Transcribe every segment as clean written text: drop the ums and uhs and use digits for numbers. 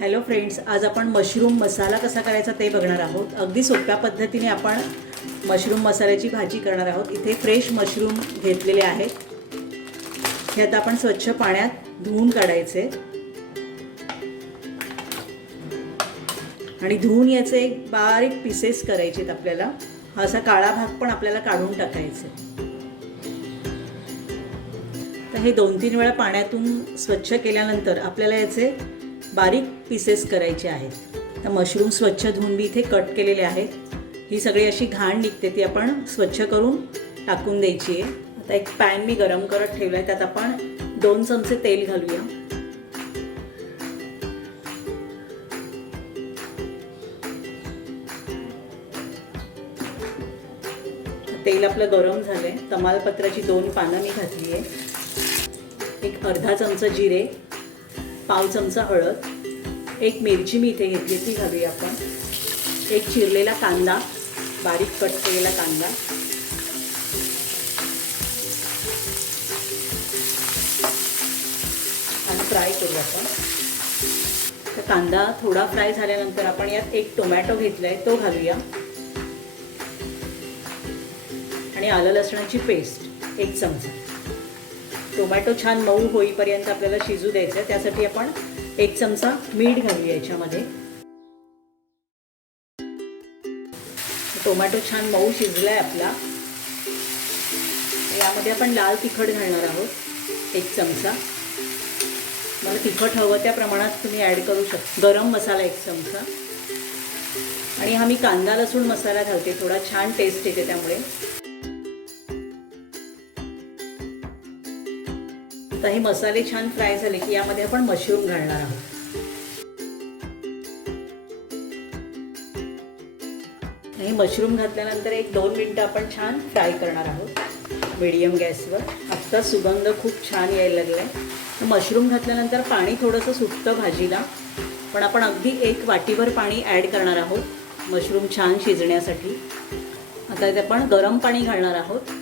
Hello friends, आज आपण mushroom मसाला कसा करायचा ते बघणार आहोत। अगदी सोप्या पद्धतीने आपण मशरूम मसाल्याची भाजी करणार आहोत। इथे फ्रेश मशरूम घेतलेले आहेत। हे आता आपण स्वच्छ पाण्यात धुवून काढायचे आणि धुवून याचे बारीक पीसेस करायचे आहेत। आपल्याला हा असा काळा भाग पण आपल्याला काढून टाकायचा। तर हे 2-3 वेळा पाण्यातून स्वच्छ केल्यानंतर आपल्याला याचे बारीक पीसेस करायचे आहेत। तर मशरूम स्वच्छ धुवून मी इथे कट केलेले आहेत। ही सगळी अशी घाण निघते ती आपण स्वच्छ करून टाकून द्यायची आहे। आता एक पॅन मी गरम करत ठेवला आहे, त्यात आपण 2 चमचे तेल घालूया। तेल आपलं गरम झालंय। तमालपत्राची 2 पानं मी घातली आहे। एक अर्धा चमचा जिरे, पाव चमचा हळद, एक मिरची मी इथे घेतली ती घालूया आपण। एक चिरलेला कांदा, बारीक कट केलेला कांदा, आणि फ्राय करू आपण। तर कांदा थोडा फ्राय झाल्यानंतर आपण यात एक टोमॅटो घेतलाय तो घालूया आणि आलं लसणाची पेस्ट 1 चमचा। टोमॅटो छान मऊ होईपर्यंत आपल्याला शिजू द्यायचं। त्यासाठी आपण 1 चमचा मीठ घालूया याच्यामध्ये। टोमॅटो छान मऊ शिजलाय आपला। यामध्ये आपण लाल तिखट घालणार आहोत 1 चमचा। मला तिखट हवं त्या प्रमाणात तुम्ही ॲड करू शकता। गरम मसाला 1 चमचा आणि हा मी कांदा लसूण मसाला घालते, थोडा छान टेस्ट येते त्यामुळे। आता हे मसाले छान फ्राय झाले की यामध्ये आपण मशरूम घालणार आहोत। हे मशरूम घातल्यानंतर 1-2 मिनिटं आपण छान फ्राय करणार आहोत मीडियम गॅसवर। आता सुगंध खूप छान यायला लागलाय। मशरूम घातल्यानंतर पाणी थोडंसं सुटतं भाजीला, पण आपण अगदी 1 वाटीभर पाणी ॲड करणार आहोत मशरूम छान शिजण्यासाठी। आता इथे आपण गरम पाणी घालणार आहोत।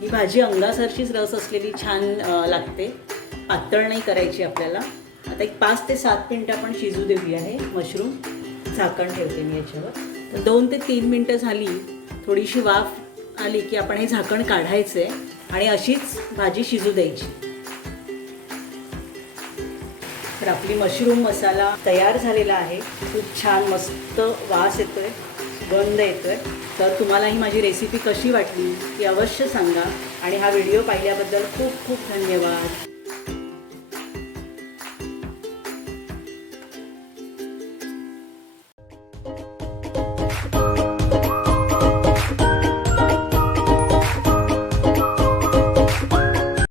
ही भाजी अंगासारखीच रस असलेली छान लागते, पातळ नाही करायची आपल्याला। आता एक 5 ते 7 मिनिटं आपण शिजू देऊया हे मशरूम। झाकण ठेवते मी याच्यावर। तर 2 ते 3 मिनिटं झाली, थोडीशी वाफ आली की आपण हे झाकण काढायचं आहे आणि अशीच भाजी शिजू द्यायची। तर आपली मशरूम मसाला तयार झालेला आहे। खूप छान मस्त वास येतोय, गंध येतोय। तर तुम्हाला ही माझी रेसिपी कशी वाटली ती अवश्य सांगा आणि हा व्हिडिओ पाहिल्याबद्दल खूप खूप धन्यवाद।